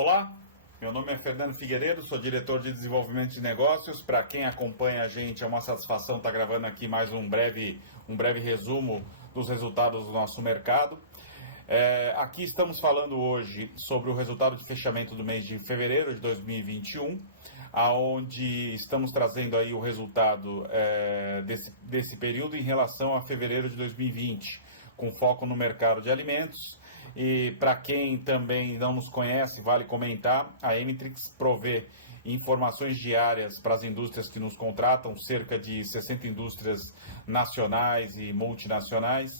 Olá, meu nome é Fernando Figueiredo, sou diretor de desenvolvimento de negócios. Para quem acompanha a gente, é uma satisfação estar gravando aqui mais um breve resumo dos resultados do nosso mercado. Aqui estamos falando hoje sobre o resultado de fechamento do mês de fevereiro de 2021, aonde estamos trazendo aí o resultado desse período em relação a fevereiro de 2020, com foco no mercado de alimentos. E para quem também não nos conhece, vale comentar, a Emitrix provê informações diárias para as indústrias que nos contratam, cerca de 60 indústrias nacionais e multinacionais,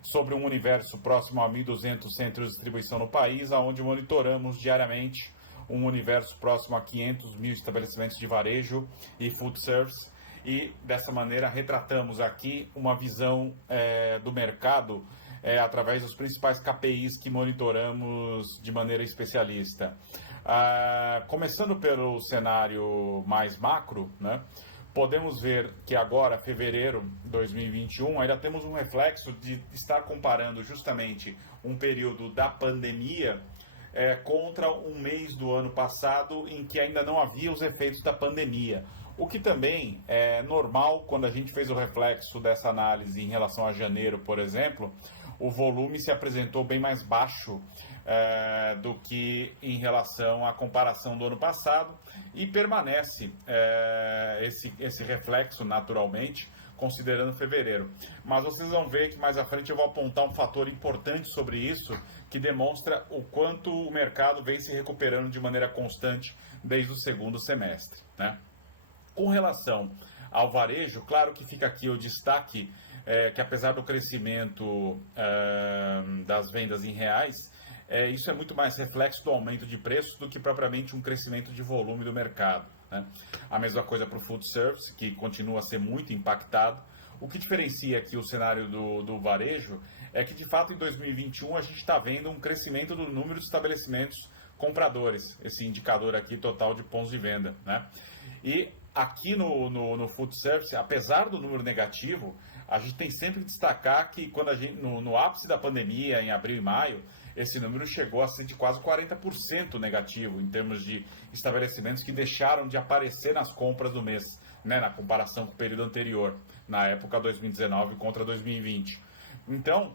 sobre um universo próximo a 1.200 centros de distribuição no país, onde monitoramos diariamente um universo próximo a 500 mil estabelecimentos de varejo e food service. E dessa maneira retratamos aqui uma visão do mercado através dos principais KPIs que monitoramos de maneira especialista. Começando pelo cenário mais macro, né, podemos ver que agora, fevereiro de 2021, ainda temos um reflexo de estar comparando justamente um período da pandemia contra um mês do ano passado em que ainda não havia os efeitos da pandemia. O que também é normal quando a gente fez o reflexo dessa análise em relação a janeiro, por exemplo, o volume se apresentou bem mais baixo do que em relação à comparação do ano passado e permanece esse reflexo naturalmente, considerando fevereiro. Mas vocês vão ver que mais à frente eu vou apontar um fator importante sobre isso, que demonstra o quanto o mercado vem se recuperando de maneira constante desde o segundo semestre, né? Com relação ao varejo, claro que fica aqui o destaque que apesar do crescimento das vendas em reais, isso é muito mais reflexo do aumento de preços do que propriamente um crescimento de volume do mercado, né? A mesma coisa para o food service, que continua a ser muito impactado. O que diferencia aqui o cenário do varejo é que, de fato, em 2021 a gente está vendo um crescimento do número de estabelecimentos compradores, esse indicador aqui total de pontos de venda, né? E aqui no food service, apesar do número negativo, a gente tem sempre que destacar que quando a gente, no ápice da pandemia, em abril e maio, esse número chegou a ser de quase 40% negativo em termos de estabelecimentos que deixaram de aparecer nas compras do mês, né, na comparação com o período anterior, na época 2019 contra 2020. Então,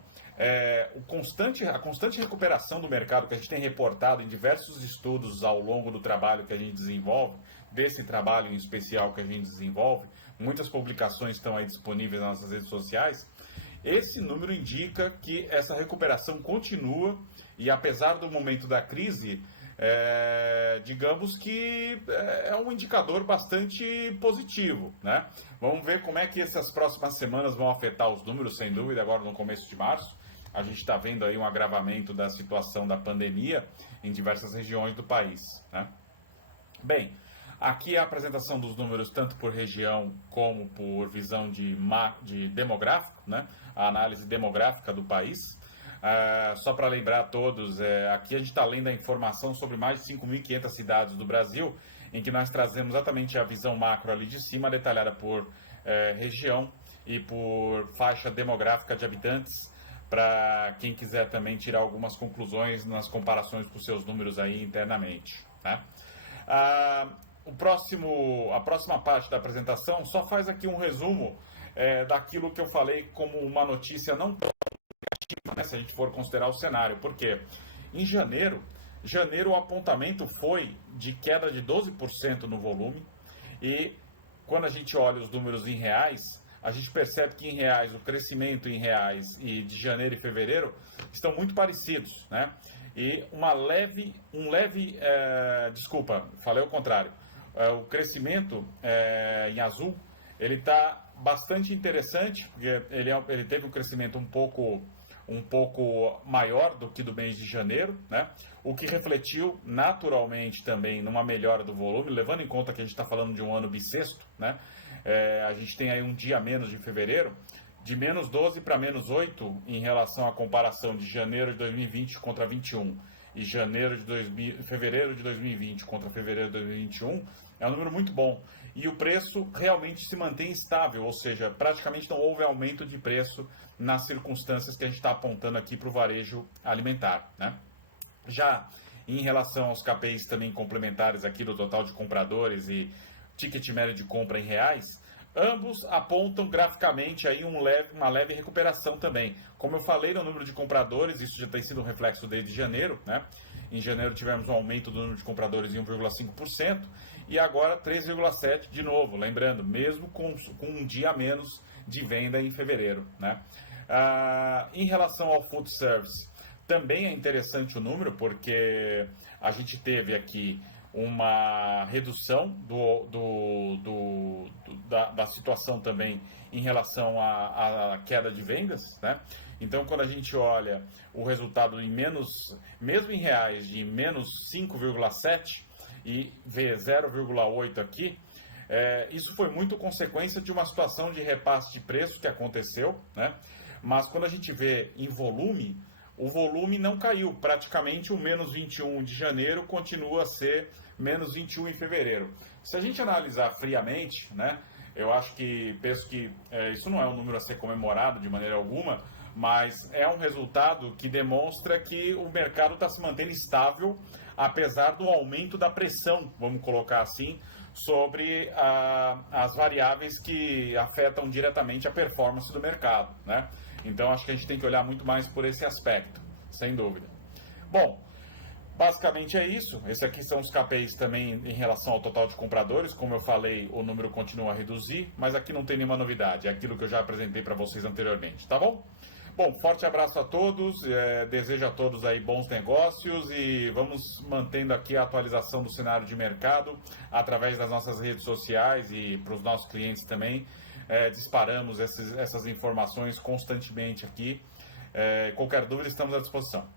a constante recuperação do mercado que a gente tem reportado em diversos estudos ao longo do trabalho que a gente desenvolve, desse trabalho em especial que a gente desenvolve, muitas publicações estão aí disponíveis nas nossas redes sociais. Esse número indica que essa recuperação continua e, apesar do momento da crise, digamos que é um indicador bastante positivo, né? Vamos ver como é que essas próximas semanas vão afetar os números, sem dúvida, agora no começo de março. A gente está vendo aí um agravamento da situação da pandemia em diversas regiões do país, né? Bem, aqui é a apresentação dos números tanto por região como por visão de demográfico, né? A análise demográfica do país. Só para lembrar a todos, aqui a gente está lendo a informação sobre mais de 5.500 cidades do Brasil, em que nós trazemos exatamente a visão macro ali de cima, detalhada por região e por faixa demográfica de habitantes, para quem quiser também tirar algumas conclusões nas comparações com seus números aí internamente, né? A próxima parte da apresentação só faz aqui um resumo daquilo que eu falei como uma notícia não tão negativa, né, se a gente for considerar o cenário, porque em janeiro o apontamento foi de queda de 12% no volume, e quando a gente olha os números em reais, a gente percebe que em reais, o crescimento em reais e de janeiro e fevereiro estão muito parecidos, né? E desculpa, falei o contrário. O crescimento em azul, ele está bastante interessante, porque ele teve um crescimento um pouco maior do que do mês de janeiro, né? O que refletiu naturalmente também numa melhora do volume, levando em conta que a gente está falando de um ano bissexto, né? A gente tem aí um dia a menos de fevereiro, de menos 12 para menos 8 em relação à comparação de janeiro de 2020 contra 21 e fevereiro de 2020 contra fevereiro de 2021, é um número muito bom. E o preço realmente se mantém estável, ou seja, praticamente não houve aumento de preço nas circunstâncias que a gente está apontando aqui para o varejo alimentar, né? Já em relação aos KPIs também complementares aqui do total de compradores e ticket médio de compra em reais, ambos apontam graficamente aí uma leve recuperação também. Como eu falei no número de compradores, isso já tem sido um reflexo desde janeiro, né? Em janeiro tivemos um aumento do número de compradores em 1,5% e agora 3,7% de novo, lembrando, mesmo com um dia a menos de venda em fevereiro, né? Em relação ao food service, também é interessante o número, porque a gente teve aqui uma redução da situação também em relação à queda de vendas, né? Então, quando a gente olha o resultado mesmo em reais, de menos 5,7 e vê 0,8 aqui, isso foi muito consequência de uma situação de repasse de preço que aconteceu, né? Mas quando a gente vê em volume, o volume não caiu. Praticamente o menos 21 de janeiro continua a ser menos 21 em fevereiro. Se a gente analisar friamente, né, penso que isso não é um número a ser comemorado de maneira alguma, mas é um resultado que demonstra que o mercado está se mantendo estável, apesar do aumento da pressão, vamos colocar assim, sobre as variáveis que afetam diretamente a performance do mercado, né? Então, acho que a gente tem que olhar muito mais por esse aspecto, sem dúvida. Bom, basicamente é isso. Esses aqui são os KPIs também em relação ao total de compradores. Como eu falei, o número continua a reduzir, mas aqui não tem nenhuma novidade. É aquilo que eu já apresentei para vocês anteriormente, tá bom? Bom, forte abraço a todos, desejo a todos aí bons negócios e vamos mantendo aqui a atualização do cenário de mercado através das nossas redes sociais e para os nossos clientes também. Disparamos essas informações constantemente aqui. Qualquer dúvida, estamos à disposição.